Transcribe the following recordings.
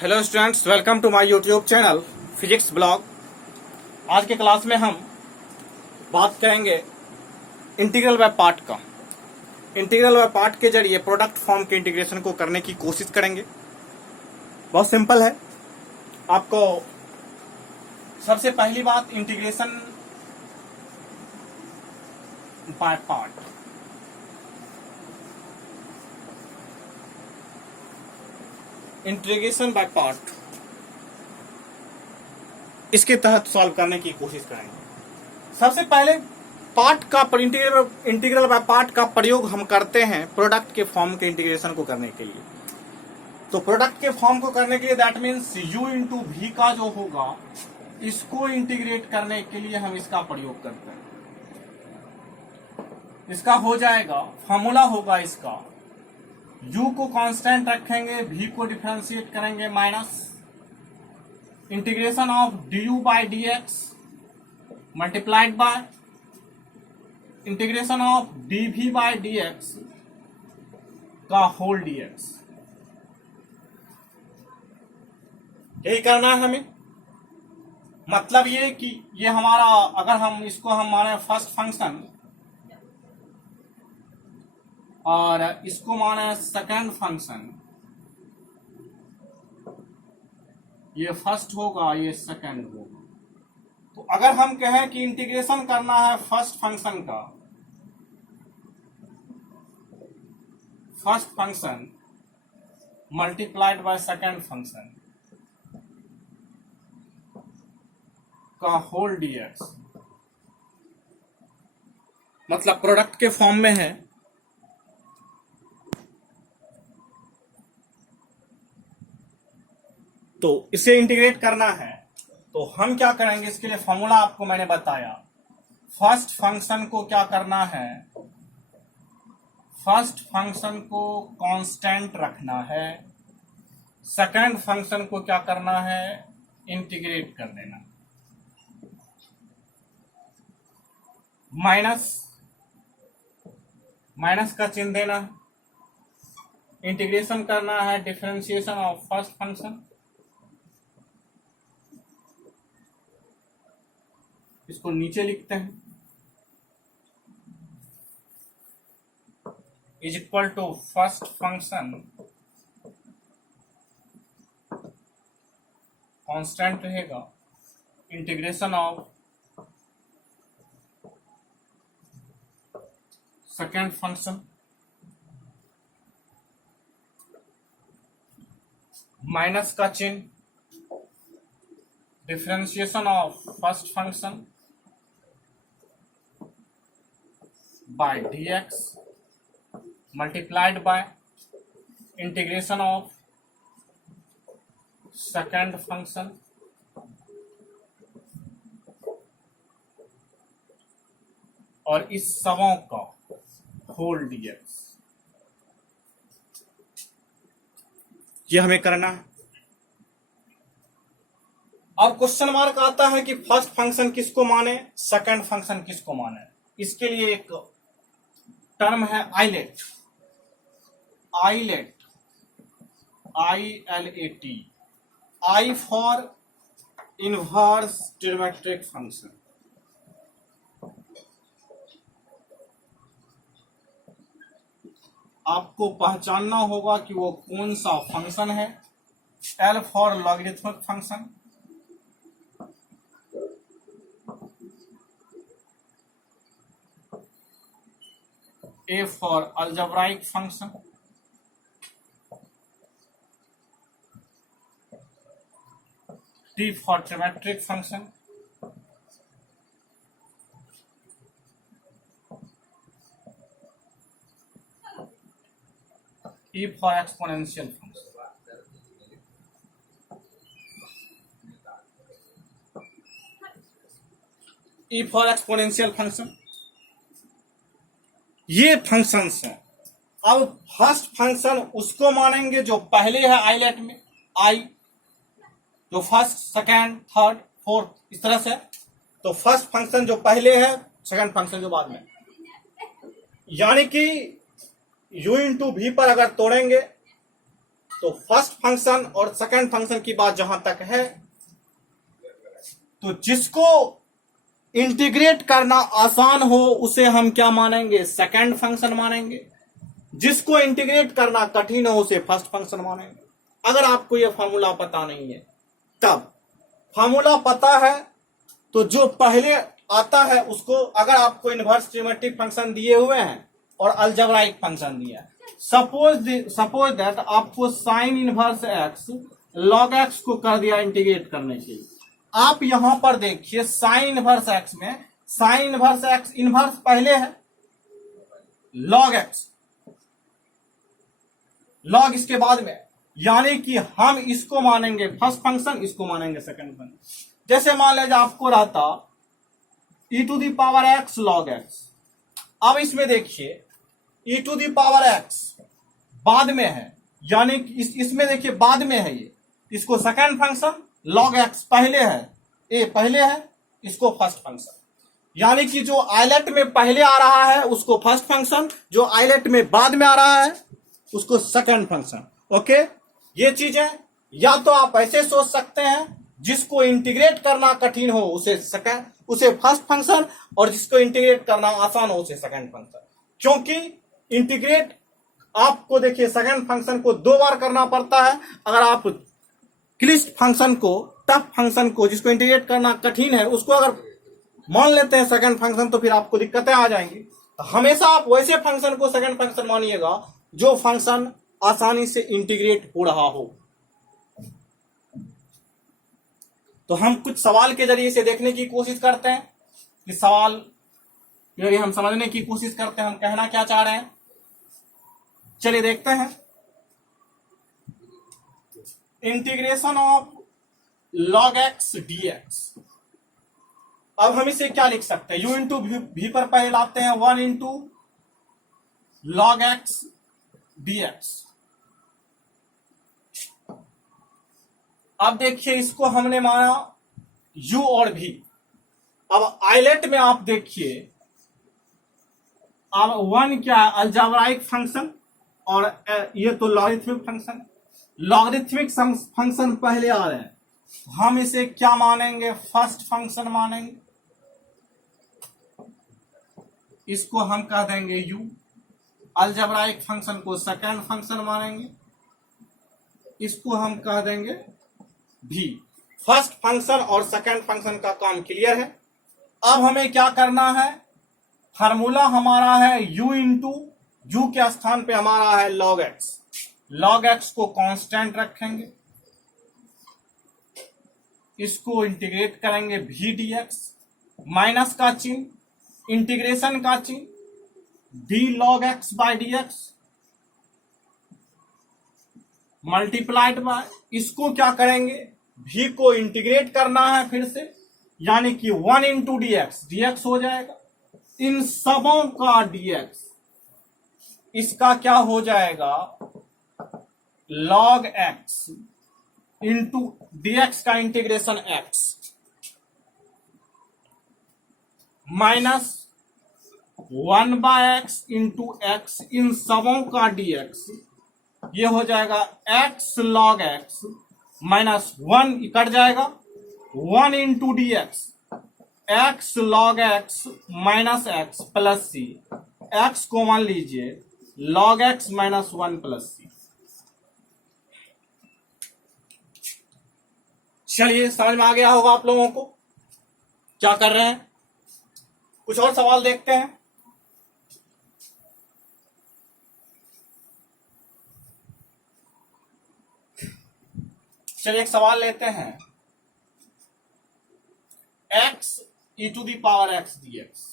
Hello students, welcome to my YouTube channel physics blog. आज के class में हम बात करेंगे इंटीग्रल बाय पार्ट का। इंटीग्रल बाय पार्ट के जरिए प्रोडक्ट फॉर्म के इंटीग्रेशन को करने की कोशिश करेंगे। बहुत सिंपल है। आपको सबसे पहली बात integration by part, integration by part, इसके तहत सॉल्व करने की कोशिश करेंगे। सबसे पहले पार्ट का इंटीग्रल बाय पार्ट का प्रयोग हम करते हैं प्रोडक्ट के फॉर्म के इंटीग्रेशन को करने के लिए। तो प्रोडक्ट के फॉर्म को करने के लिए दैट मीन्स u इंटू भी का जो होगा, इसको इंटीग्रेट करने के लिए हम इसका प्रयोग करते हैं। इसका हो जाएगा, फॉर्मूला होगा इसका, u को कांस्टेंट रखेंगे, v को डिफरेंशिएट करेंगे, minus integration of du by dx multiplied by integration of dv by dx का होल dx। यही करना है हमें। मतलब ये कि ये हमारा, अगर हम इसको हम माने फर्स्ट फंक्शन और इसको माने सेकंड फंक्शन, ये फर्स्ट होगा, ये सेकंड होगा। तो अगर हम कहें कि इंटीग्रेशन करना है फर्स्ट फंक्शन का, first function multiplied by second function का होल डीएक्स, मतलब प्रोडक्ट के फॉर्म में है। तो इसे इंटीग्रेट करना है तो हम क्या करेंगे, इसके लिए फॉर्मूला आपको मैंने बताया। फर्स्ट फंक्शन को क्या करना है, फर्स्ट फंक्शन को कांस्टेंट रखना है, सेकंड फंक्शन को क्या करना है, इंटीग्रेट कर देना। माइनस का चिन्ह देना, इंटीग्रेशन करना है डिफरेंशिएशन ऑफ फर्स्ट फंक्शन, इसको नीचे लिखते हैं, is equal to first function constant रहेगा, integration of second function, minus का चिन्ह differentiation of first function by dx multiplied by integration of second function और इस सबों का होल dx। ये हमें करना है। अब क्वेश्चन मार्क आता है कि फर्स्ट फंक्शन किसको माने, सेकंड फंक्शन किसको माने। इसके लिए एक टर्म है ILATE, ILATE, ILAT, I for inverse trimetric function. आपको पहचानना होगा कि वो कौन सा फंक्शन है। L for logarithmic function, A for algebraic function, T for trimetric function, E for exponential function। E for exponential function, ये फंक्शंस हैं। अब फर्स्ट फंक्शन उसको मानेंगे जो पहले है आइलेट में, आई, जो फर्स्ट सेकंड थर्ड फोर्थ इस तरह से। तो फर्स्ट फंक्शन जो पहले है, सेकंड फंक्शन जो बाद में, यानी कि u इंटू भी पर अगर तोड़ेंगे तो फर्स्ट फंक्शन और सेकंड फंक्शन की बात जहां तक है, तो जिसको इंटीग्रेट करना आसान हो उसे हम क्या मानेंगे, सेकंड फंक्शन मानेंगे। जिसको इंटीग्रेट करना कठिन हो उसे फर्स्ट फंक्शन मानेंगे। अगर आपको यह फॉर्मूला पता नहीं है, तब फॉर्मूला पता है तो जो पहले आता है उसको, अगर आपको इनवर्स ट्रिमेट्रिक फंक्शन दिए हुए हैं और अलजेब्राइक फंक्शन दिया है, सपोज दैट आपको sine inverse x log x को कर दिया इंटीग्रेट करने के लिए। आप यहां पर देखिए साइन इनवर्स एक्स में साइन इनवर्स एक्स इनवर्स पहले है, लॉग एक्स लॉग इसके बाद में, यानी कि हम इसको मानेंगे फर्स्ट फंक्शन, इसको मानेंगे सेकंड फंक्शन। जैसे मान लीजिए आपको रहता e to the power x log x. अब इसमें देखिए e to the power x बाद में है, यानी कि इसमें देखिए बाद में है ये, इसको सेकंड फंक्शन, लॉग एक्स पहले है, ए पहले है, इसको फर्स्ट फंक्शन। यानी कि जो आइलेट में पहले आ रहा है उसको फर्स्ट फंक्शन, जो आइलेट में बाद में आ रहा है उसको सेकंड फंक्शन। ओके, ये चीजें या तो आप ऐसे सोच सकते हैं, जिसको इंटीग्रेट करना कठिन हो उसे फर्स्ट फंक्शन, और जिसको इंटीग्रेट करना आसान हो उसे सेकंड फंक्शन। क्योंकि इंटीग्रेट आपको देखिए सेकंड फंक्शन को 2 बार करना पड़ता है। अगर आप क्लिष्ट फंक्शन को, टफ फंक्शन को, जिसको इंटीग्रेट करना कठिन है, उसको अगर मान लेते हैं सेकंड फंक्शन, तो फिर आपको दिक्कतें आ जाएंगी। तो हमेशा आप वैसे फंक्शन को सेकंड फंक्शन मानिएगा जो फंक्शन आसानी से इंटीग्रेट हो रहा हो। तो हम कुछ सवाल के जरिए से देखने की कोशिश करते हैं कि सवाल यदि हम समझने की कोशिश करते हैं हम कहना क्या चाह रहे हैं। चलिए देखते हैं। Integration of log x D x. अब हम इसे क्या लिख सकते हैं, u इंटू भी पर पहले लाते हैं 1 into log x D x. अब देखिए इसको हमने माना u और v। अब आइलेट में आप देखिए, अब 1 क्या है, अलजेब्राइक फंक्शन, और ये तो लॉगरिथमिक फंक्शन। लॉगरिथमिक फंक्शन पहले आ रहे हैं, हम इसे क्या मानेंगे, फर्स्ट फंक्शन मानेंगे। इसको हम कह देंगे u। अलजेब्राइक फंक्शन को सेकंड फंक्शन मानेंगे, इसको हम कह देंगे v। फर्स्ट फंक्शन और सेकंड फंक्शन का काम क्लियर है। अब हमें क्या करना है, फार्मूला हमारा है u इंटू यू के स्थान पे हमारा है log x। log x को कांस्टेंट रखेंगे, इसको इंटीग्रेट करेंगे v dx, माइनस का चिन्ह, इंटीग्रेशन का चिन्ह, d log x by dx multiplied by, इसको क्या करेंगे, v को इंटीग्रेट करना है फिर से, यानी कि 1 इंटू dx हो जाएगा। इन सबों का dx, इसका क्या हो जाएगा, log x इंटू dx का integration x minus 1 by x into x, इन सबों का dx, ये हो जाएगा x log x minus 1 cut जाएगा, 1 into dx, x log x minus x plus c, x को मान लीजिए log x minus 1 plus c। चलिए समझ में आ गया होगा आप लोगों को क्या कर रहे हैं। कुछ और सवाल देखते हैं। चलिए एक सवाल लेते हैं, x e to the power x dx।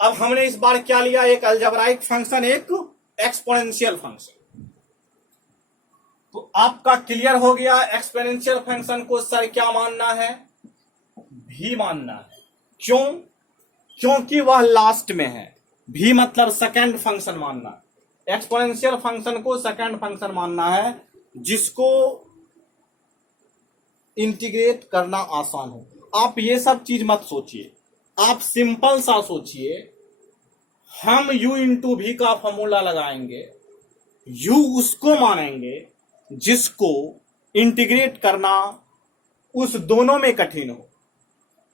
अब हमने इस बार क्या लिया, एक अलजेब्राइक फंक्शन, एक एक्सपोनेंशियल फंक्शन। तो आपका क्लियर हो गया, एक्सपोनेंशियल फंक्शन को सर क्या मानना है, भी मानना है। क्यों, क्योंकि वह लास्ट में है। भी मतलब सेकंड फंक्शन मानना है। एक्सपोनेंशियल फंक्शन को सेकंड फंक्शन मानना है, जिसको इंटीग्रेट करना आसान हो। आप ये सब चीज मत सोचिए, आप सिंपल सा सोचिए, हम u इंटू भी का फॉर्मूला लगाएंगे यू उसको मानेंगे जिसको इंटीग्रेट करना उस दोनों में कठिन हो।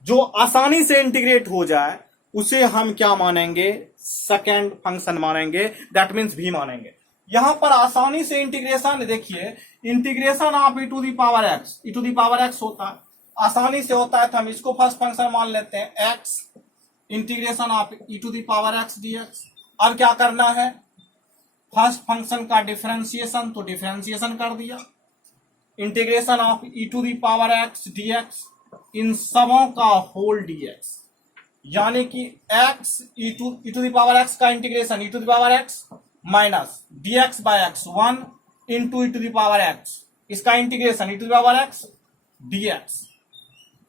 जो आसानी से इंटीग्रेट हो जाए उसे हम क्या मानेंगे, सेकेंड फंक्शन मानेंगे, दैट मीन्स भी मानेंगे। यहां पर आसानी से इंटीग्रेशन देखिए, integration of e to the power x, e to the power x होता है, आसानी से होता है तो हम इसको फर्स्ट फंक्शन मान लेते हैं x integration of e to the power x dx. अब क्या करना है, फर्स्ट फंक्शन का डिफरेंशिएशन, तो डिफरेंशिएशन कर दिया, integration of e to the power x dx, इन सबों का होल डीएक्स, यानी कि x e to the power x का integration e to the power x minus dx by x 1 into e to the power x, इसका integration e to the power x dx,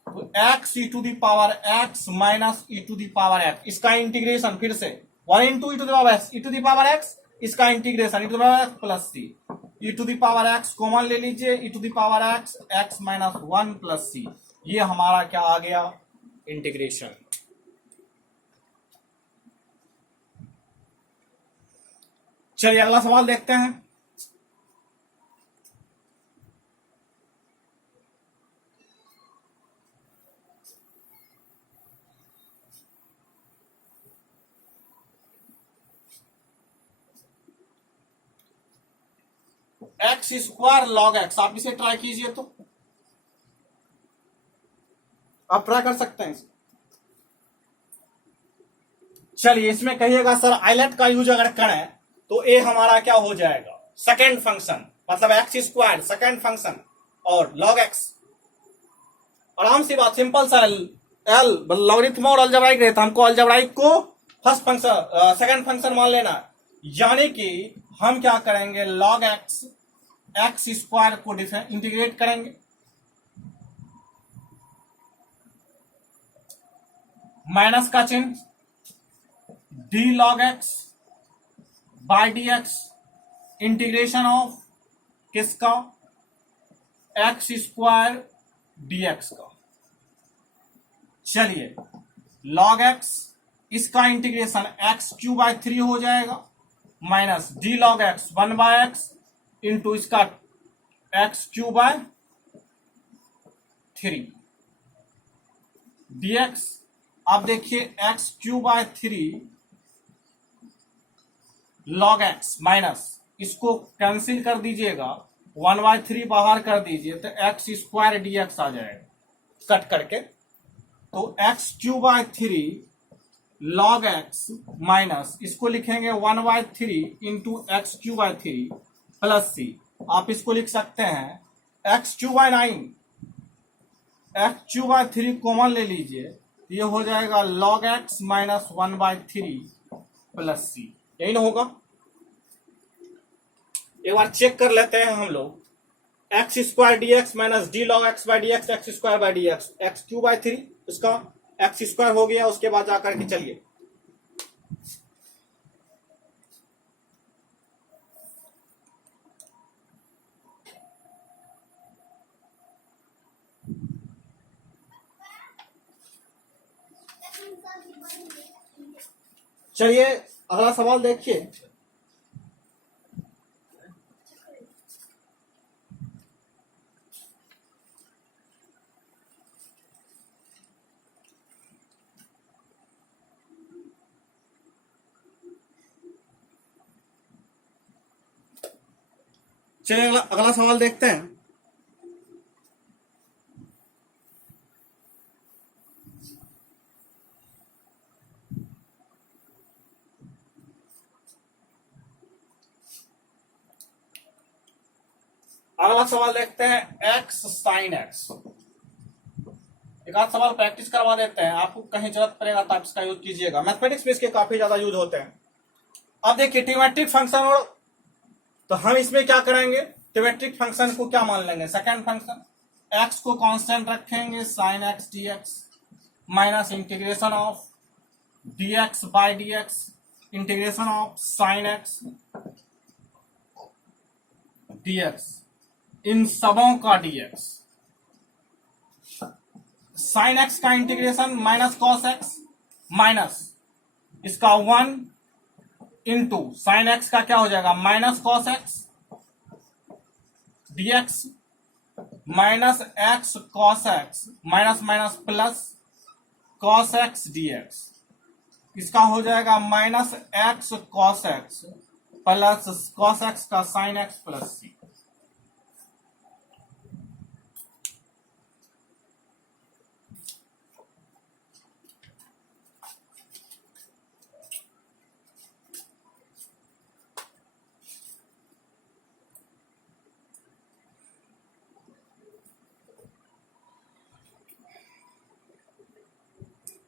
तो x e to the power x minus e to the power x, इसका integration फिर से 1 into e to the power x e to the power x, इसका integration e to the power x plus c, e to the power x common ले लीजिए, e to the power x x minus 1 plus c, ये हमारा क्या आ गया, integration. चलिए अगला सवाल देखते हैं। एक्स स्क्वायर लॉग एक्स, आप इसे ट्राई कीजिए, तो आप ट्राई कर सकते हैं। चलिए इसमें कहिएगा सर आइलेट का यूज अगर करें तो ए हमारा क्या हो जाएगा, सेकेंड फंक्शन, मतलब एक्स स्क्वायर सेकेंड फंक्शन और लॉग एक्स, आराम सी बात, सिंपल सा एल लॉगरिथम और अलजेब्राइक रहता, हमको अलजेब्राइक को फर्स्ट फंक्शन सेकेंड फंक्शन मान लेना, यानी कि हम क्या करेंगे, लॉग एक्स एक्स स्क्वायर को इंटीग्रेट करेंगे, माइनस का चिन्ह, d log x by d x, integration of किसका, एक्स स्क्वायर डीएक्स का। चलिए लॉग एक्स, इसका इंटीग्रेशन एक्स क्यू बाय 3 हो जाएगा, minus d log x 1 by x into इसका एक्स क्यू बाय 3 डीएक्स। अब देखिए x cube by 3 log x minus, इसको कैंसिल कर दीजिएगा, 1 बाय 3 बाहर कर दीजिए तो एक्स स्क्वायर डीएक्स आ जाएगा कट करके, तो x cube by 3 log x minus, इसको लिखेंगे 1 by 3 into x cube by 3 plus c, आप इसको लिख सकते हैं x cube by 9, x cube by 3 common ले लीजिए, ये हो जाएगा log x minus 1 by 3 plus c, यही ना होगा। एक बार चेक कर लेते हैं हम लोग, x square d x minus d log x by d x, x square by d x, x cube by 3 इसका एक्स स्क्वायर हो गया, उसके बाद जाकर के चलिए चलिए अगला सवाल देखिए। चलिए अगला सवाल देखते हैं। अगला सवाल देखते हैं एक्स साइन एक्स। एक आध सवाल प्रैक्टिस करवा देते हैं, आपको कहीं जरूरत पड़ेगा तो आप इसका यूज कीजिएगा, मैथमेटिक्स में इसके काफी ज्यादा यूज होते हैं। अब देखिए ट्रिमेट्रिक फंक्शन, और तो हम इसमें क्या करेंगे, ट्रिमेट्रिक फंक्शन को क्या मान लेंगे, सेकेंड फंक्शन, एक्स को कांस्टेंट रखेंगे sine x dx minus integration of dx by dx, integration of sine x dx, इन सबों का डीएक्स, साइन एक्स का integration minus cos x minus इसका 1 इंटू साइन एक्स का क्या हो जाएगा minus cos x dx minus x cos x minus minus plus cos x dx. इसका हो जाएगा minus x cos x plus cos x का साइन एक्स प्लस सी।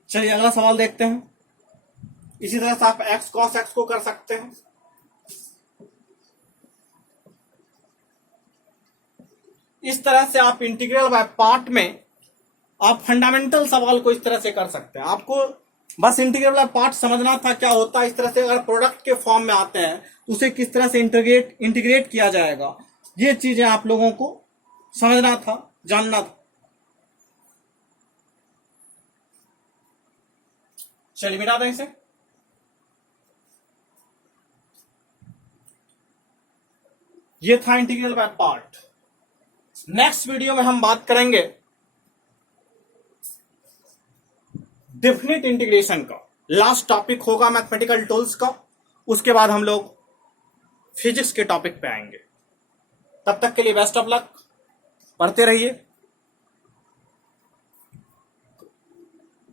चलिए अगला सवाल देखते हैं। इसी तरह से आप एक्स कॉस एक्स को कर सकते हैं। इस तरह से आप इंटीग्रल बाय पार्ट में आप फंडामेंटल सवाल को इस तरह से कर सकते हैं। आपको बस इंटीग्रल बाय पार्ट समझना था क्या होता है। इस तरह से अगर प्रोडक्ट के फॉर्म में आते हैं तो उसे किस तरह से इंटीग्रेट किया जाएगा, ये चीजें आप लोगों को समझना था, जानना था। चलिए मिटा दें इसे। ये था integral by part. Next video में हम बात करेंगे डेफिनेट इंटीग्रेशन का। लास्ट टॉपिक होगा मैथमेटिकल टूल्स का। उसके बाद हम लोग फिजिक्स के टॉपिक पे आएंगे। तब तक के लिए बेस्ट ऑफ लक, पढ़ते रहिए।